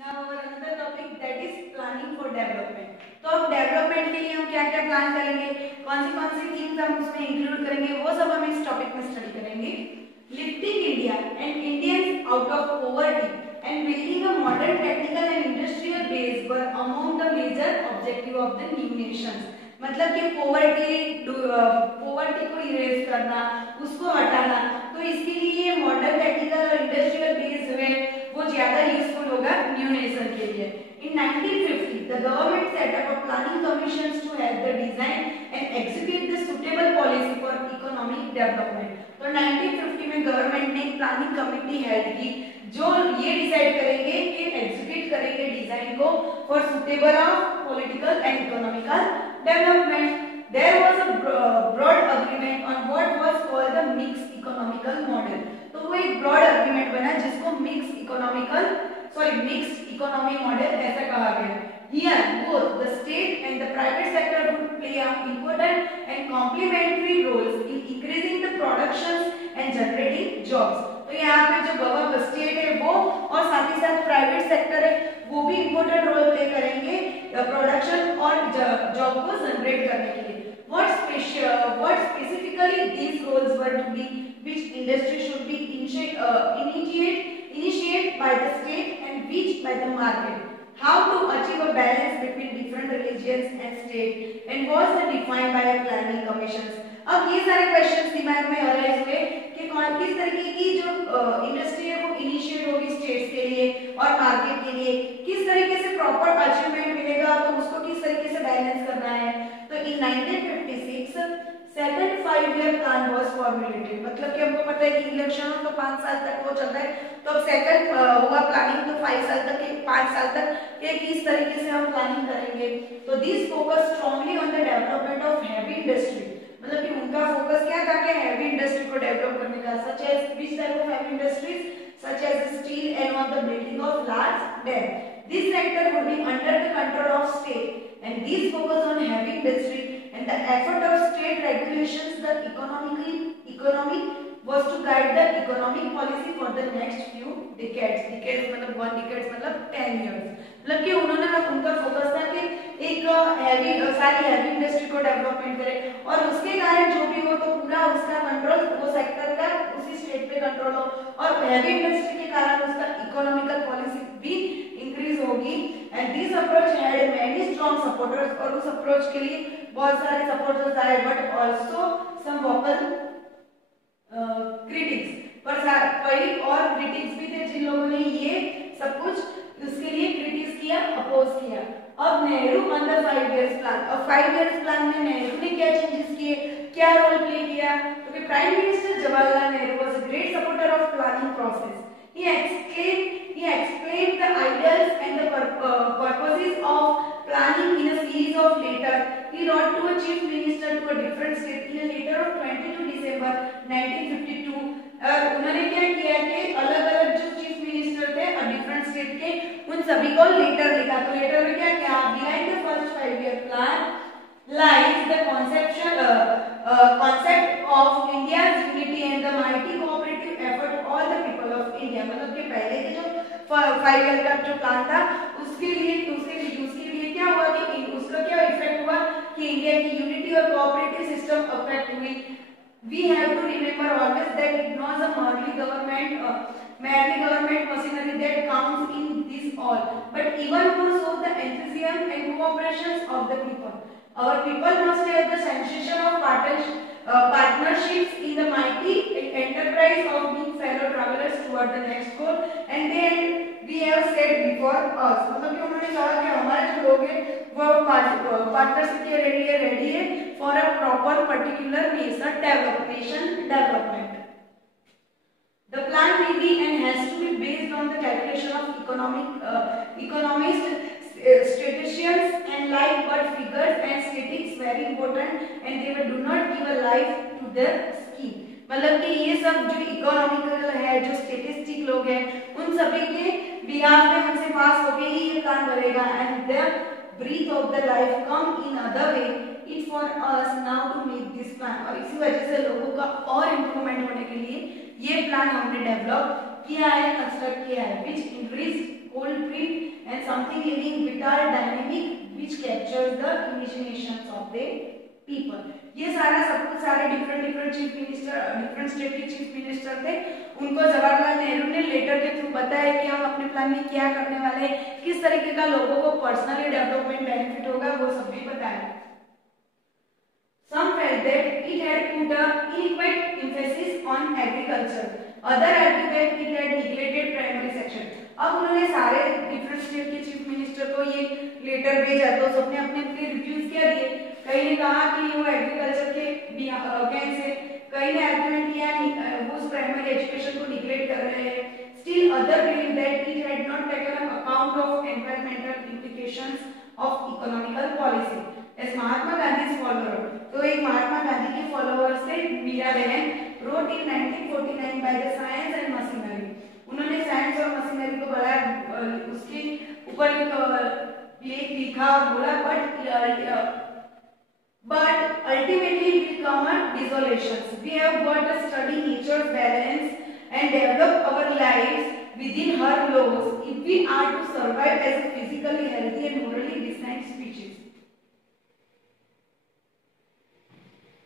Now our another topic that is planning for development. तो अब डेवलपमेंट के लिए हम क्या क्या प्लान करेंगे, कौन सी थिंग्स हम उसमें इंक्लूड करेंगे, वो सब हम इस टॉपिक में स्टडी करेंगे. Lifting India and Indians out of poverty and building a modern technical and industrial base were among the major objective of the new nations. मतलब कि पॉवर्टी को इरेज करना, उसको हटाना, तो इसके लिए मॉडर्न टेक्निकल और इंडस्ट्रियल बेस जो है वो ज्यादा यूजफुल होगा न्यू नेशन के लिए. In 1950, the government set up a planning commissions to help the design and execute the suitable policy for economic development. तो 1950 में गवर्नमेंट ने एक प्लानिंग कमेटी हेड की जो ये डिसाइड करेंगे कि एग्जीक्यूट करेंगे डिजाइन को for suitable of political and economical development. There was a broad agreement on what was called the mixed economical model. तो वो एक broad agreement बना जिसको mixed economy model ऐसा कहा गया. Here both the state and the private sector would play an important and complementary roles in increasing the productions and generating jobs. तो यहाँ पे जो गवर्नमेंट स्टेट है वो और साथ ही साथ प्राइवेट सेक्टर है वो भी इम्पोर्टेंट रोल प्ले करेंगे प्रोडक्शन और जॉब को जनरेट करने के लिए. What specifically these roles were to be, which industry should be initiated by the state and which by the market. How to achieve a balance between different religions and state and was defined by a planning commissions. अब ये सारे क्वेश्चंस दिमाग में अराइज हुए कि कौन किस तरीके की जो इंडस्ट्री है वो इनिशिएट होगी स्टेट्स के लिए और मार्केट के लिए, किस तरीके से प्रॉपर अचीवमेंट मिलेगा, तो उसको किस तरीके से बैलेंस करना है. तो इन 1956 second 5-year plan was formulated. मतलब कि हमको पता है कि इलेक्शन तो 5 साल तक वो चलता है, तो अब सेकंड होगा प्लानिंग तो 5 साल तक 5 साल तक कि किस तरीके से हम प्लानिंग करेंगे. तो this focus strongly on the development of heavy industry. मतलब कि उनका फोकस क्या था कि हैवी इंडस्ट्री को डेवलप करने का, such as which type of heavy industries, such as steel and on the building of large dam. This sector would be under the control of state, and these focus on heavy industry and the effort of state regulations. The economy was to guide the economic policy for the next few decades. Decades मतलब 1 decades मतलब 10 years. मतलब कि उन्होंने उनका फोकस था कि एक सारी हैवी इंडस्ट्री को डेवलपमेंट करें और उसके कारण जो भी हो तो पूरा उसका कंट्रोल वो सेक्टर का उसी स्टेट पे कंट्रोल हो, और हैवी इंडस्ट्री के कारण उसका इकोनॉमिकल पॉलिसी भी इंक्रीज होगी. And this approach had many strong supporters. और उस अप्रोच के लिए बहुत सारे सपोर्टर्स आए but also some vocal critics. पर कई और क्रिटिक्स भी थे जिन लोगों ने ये सब कुछ उसके लिए क्रिटिक्स किया, अपोज किया. अब Nehru on the 5 years plan. अब 5 years प्लान में नेहरू ने क्या चेंजेस किए, क्या रोल प्ले किया, क्योंकि prime minister Jawaharlal Nehru was a great supporter of planning process. He explained the ideals and the purposes of planning in a series of letters. He wrote to a chief minister to a different state in a letter of 22 December 1952. उन्होंने क्या किया कि अलग-अलग जो chief minister थे different state के उन सभी को लेटर लिखा. तो लेटर में क्या किया, behind the first 5-year plan lies the concept of India's unity and the mighty cooperative effort all the people of India. मतलब कि पहले के जो 5 year का जो प्लान था उसके लिए क्या हुआ कि उसका क्या इफेक्ट हुआ कि इंडिया की यूनिटी और कोऑपरेटिव सिस्टम अफेक्ट हुई. We have to remember always that it was a merely government machinery that counts in this all, but even more so the enthusiasm and cooperation of the people. Our people must have the sensation of partnerships in the mighty enterprise of being fellow travelers toward the next goal, and then we have said before us. मतलब कि उन्होंने कहा कि हमारे जो लोग हैं वो पार्टनरशिप के रेडी है for a proper particular nation development. The plan may be and has to be based on the calculation of economists, statisticians and like but figures and statistics very important and they do not give a life to the scheme. मतलब कि ये सब जो इकोनॉमिकल है जो स्टेटिस्टिक लोग हैं उन सभी के बिहार में हमसे पास होके ही ये प्लान बनेगा. And the breath of the life come in other way it for us now to make this plan. और इसी वजह से लोगों का और इम्प्रूवमेंट होने के लिए ये प्लान हमने डेवलप किया है, कंस्ट्रक्ट किया है, which increase cold free and something living, vital, dynamic, which captures the imaginations of the people. ये सारा सब कुछ सारे different chief minister, different state के चीफ मिनिस्टर थे, उनको जवाहरलाल नेहरू ने लेटर के थ्रू बताया कि हम अपने प्लान में क्या करने वाले हैं, किस तरीके का लोगों को पर्सनली डेवलपमेंट बेनिफिट होगा, वो सब भी बताया. Some felt that it had put a inadequate emphasis on agriculture. Other argued that it had neglected primary section. अब उन्होंने सारे डिफरेंट स्टेट के चीफ मिनिस्टर को ये लेटर भेजा तो सबने अपने अपने रिव्यूज क्या दिए. कई ने कहा कि वो एग्रीकल्चर के कैसे, कई ने आर्गुमेंट किया वो उस प्राइमरी एजुकेशन को निग्लेक्ट कर रहे हैं. Still other believe that it had not taken account of environmental implications of economical policy. As Mahatma Gandhi फॉलोअर, तो एक महात्मा गांधी के फॉलोअर्स थे मीरा बहन, wrote in 1949 by the Science and Machinery. उन्होंने साइंस और मशीनरी को बड़ा उसके ऊपर एक लेख लिखा और बोला but ultimately will come a desolations. We have got to study nature's balance and develop our lives within her laws if we are to survive as a physically healthy and morally decent species.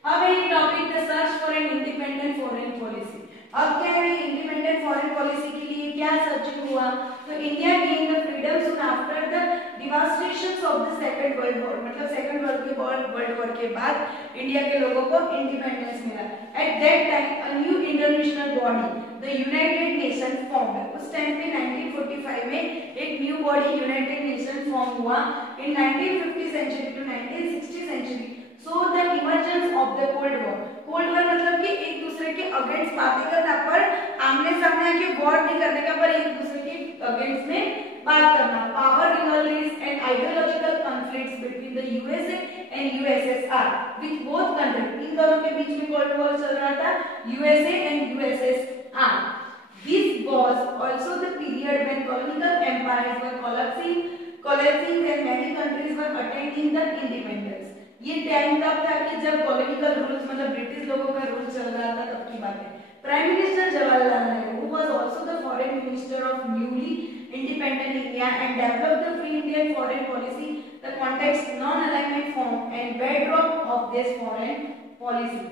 अब एक topic the search for an independent foreign policy. अब क्या है, independent foreign policy के लिए क्या searching हुआ, तो India gain the freedom soon after the devastations of the second world war, मतलब सेकंड वर्ल्ड वॉर के बाद इंडिया के लोगों को इंडिपेंडेंस मिला. At that time a new international body the United Nation formed. उस टाइम पे 1945 में एक new body United Nation form हुआ. In 1950 century to 1960 century so the emergence of the cold war. Cold war मतलब कि एक दूसरे के अगेंस्ट बातें करना, पर आमने सामने आके वॉर नहीं करने का, पर एक दूसरे के अगेंस्ट में बात करना. Power rivalries and ideological conflicts between the USA and USSR with both country. इन दोनों के बीच में कोल्ड वॉर चल रहा था, USA and USSR. This was also the period when colonial empires were collapsing and many countries were attaining the independence. ये time तब था कि जब कॉलोनियल रूल्स मतलब ब्रिटिश लोगों का रूल चल रहा था, तब की बात है. Prime minister Jawaharlal Nehru who was also the foreign minister of newly independent India and developed the free Indian foreign policy, the context non-alignment form and bedrock of this foreign policy.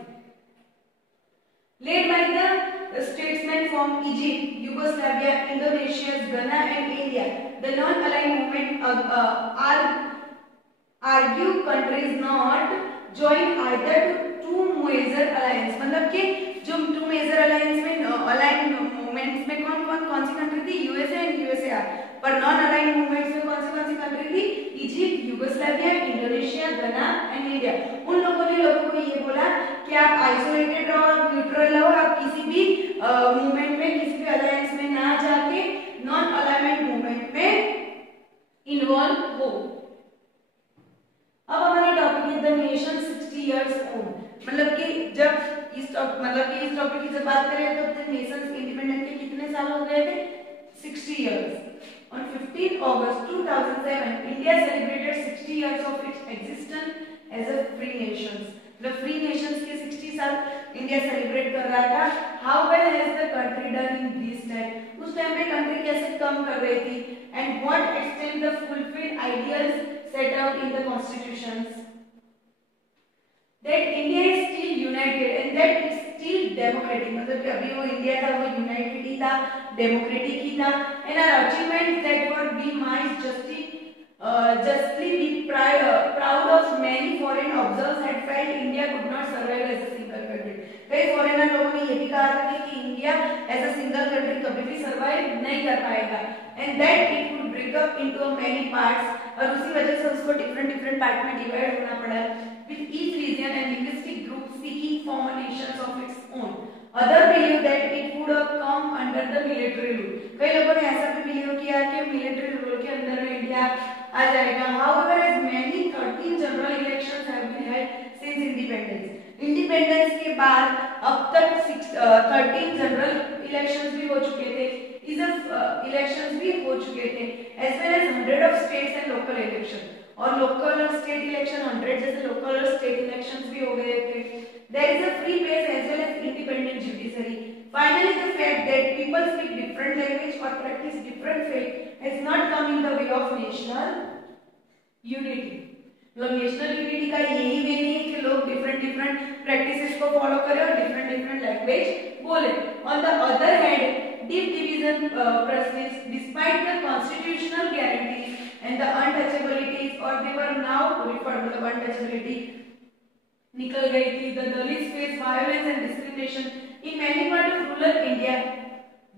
Led by the statesmen from Egypt, Yugoslavia, Indonesia, Ghana and India, the non-aligned movement argue countries not join either to two major alliance. मतलब कि जो to major alliance में aligned movements में कौन सी कंट्री थी, USA and USAR. पर non aligned movements में कौन सी कंट्री थी, इजिप्ट, युगोस्लाविया, इंडोनेशिया, घना एंड इंडिया. उन लोगों ने लोगों को ये बोला कि आप आइसोलेटेड रहो, न्यूट्रल रहो, आप किसी भी मूवमेंट में, किसी भी अलायंस में ना जाके नॉन अलाइनमेंट मूवमेंट में इन्वॉल्व हो. अब हमारा टॉपिक है द नेशन 60 इयर्स ओल्ड. मतलब कि जब इस टॉपिक की जब बात करें तो द नेशंस इंडिपेंडेंट के कितने साल हो गए थे, 60 इयर्स. On 15 August 2007, India celebrated 60 years of its existence as a free nation. The free nations के 60 साल इंडिया सेलिब्रेट कर रहा था. How well has the country done in this time? उस टाइम पे कंट्री कैसे कम कर रही थी, and what extent the fulfilled ideals set out in the constitutions. That India is still united and that is still democratic. मतलब कि अभी वो इंडिया था, वो यूनाइटेड ही था, डेमोक्रेटिक ही था. And our achievements that were we might justly be proud of. Many foreign observers had felt India could not survive as a single country. कई foreigner लोगों ने ये भी कहा था कि India as a single country कभी भी सर्वाइव नहीं कर पाएगा. And that it would break up into many parts. और उसी वजह से उसको डिफरेंट पार्ट में डिवाइड होना पड़ा. With each region and linguistic group seeking form nations of its own. Other believe that it would have come under the military rule. कई लोगों ने ऐसा भी बिलीव किया कि मिलिट्री रूल के अंदर में इंडिया आ जाएगा. However, as many 13 general elections have been held since independence. Independence के बाद अब तक 13 जनरल इलेक्शंस भी हो चुके थे, इलेक्शंस भी हो चुके थे, as well as 100 of states and local election. और लोकल और स्टेट इलेक्शन 100 जैसे लोकल और स्टेट इलेक्शंस भी हो गए थे. There is a free press as well as independent judiciary. Finally, the fact that people speak different language or practice different faith has not come in the way of national unity. मतलब national unity का यही वे नहीं है कि लोग different practices को फॉलो करें और डिफरेंट लैंग्वेज बोले. On the other hand deep division persists despite the constitutional guarantees and the untouchabilities, or they were now referred, मतलब untouchability निकल गई थी. The Dalits face violence and discrimination in many parts of rural India.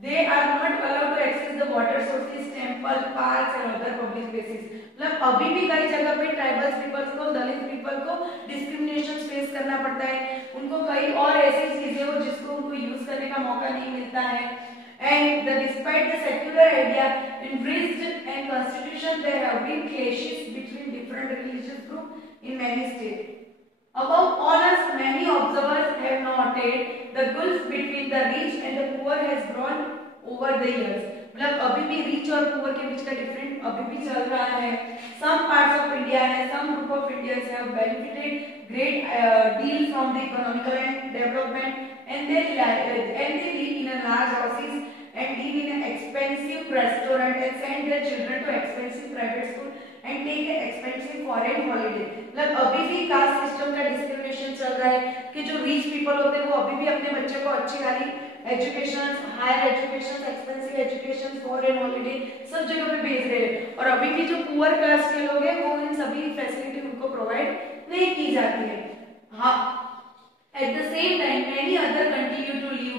They are not allowed to access the water sources, temple, parks and other public places. मतलब अभी भी कई जगह पे ट्राइबल्स पीपल्स को, दलित पीपल को डिस्क्रिमिनेशन फेस करना पड़ता है. उनको कई और ऐसी चीजें हो जिसको उनको यूज करने का मौका नहीं मिलता है. And despite the secular idea enriched and constitution, there have been clashes between different religious groups in many states. Above all else, many observers have noted the gulf between the rich and the poor has grown over the years. मतलब अभी भी रिच और पुअर के बीच का डिफरेंट अभी भी चल रहा है. Some parts of India and some group of Indians have benefited great deal from the economical and development, and they live in a large houses and live in an expensive restaurant and send their children to expensive private school and take an expensive foreign holiday. मतलब अभी भी caste system का डिस्क्रिमिनेशन चल रहा है कि जो rich people होते हैं वो अभी भी अपने बच्चे को अच्छी वाली education, higher education, expensive education, foreign holiday सब जगह पे भेज रहे हैं. और अभी भी जो पुअर कास्ट के लोग हैं वो इन सभी फैसिलिटी उनको प्रोवाइड नहीं की जाती है. हाँ, at the same time many other continue to live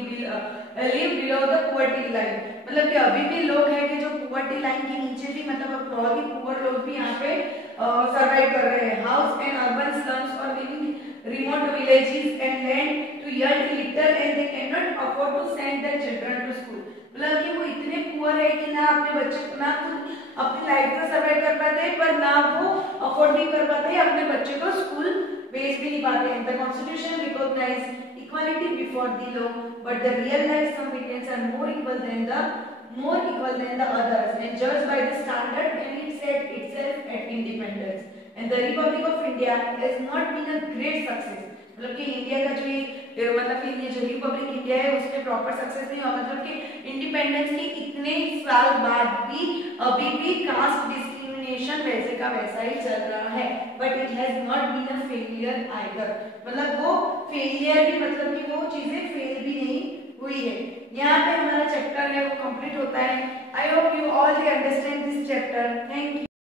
below the poverty line. मतलब कि अभी भी लोग हैं कि जो पॉवर्टी लाइन के नीचे भी, मतलब बहुत ही पुअर लोग भी यहाँ पे सर्वाइव कर रहे हैं. हाउस एंड अर्बन स्लम्स और living remote villages and land to yield little and they cannot afford to send their children to school. मतलब कि वो इतने पुअर है कि ना अपने बच्चे को, ना खुद अपनी लाइफ को सर्वाइव कर पाते हैं, पर ना वो अफोर्ड भी कर पाते हैं अपने बच्चे को स्कूल भेज भी नहीं पाते हैं. The Constitution recognize equality before the law, but the real life some Indians are more equal than the others and judged by the standard when it set itself at independence. And the Republic of India has not been a great success. मतलब कि इंडिया का जो ये, मतलब कि ये जो Republic India है उसमें प्रॉपर सक्सेस नहीं हुआ. मतलब कि इंडिपेंडेंस के इतने साल बाद भी अभी भी कास्ट डिस्क्रिमिनेशन वैसे का वैसा ही चल रहा है. But it has not been a failure either. मतलब वो फेलियर भी, मतलब कि वो चीजें फेल भी नहीं हुई है. यहाँ पे हमारा चैप्टर है वो कंप्लीट होता है.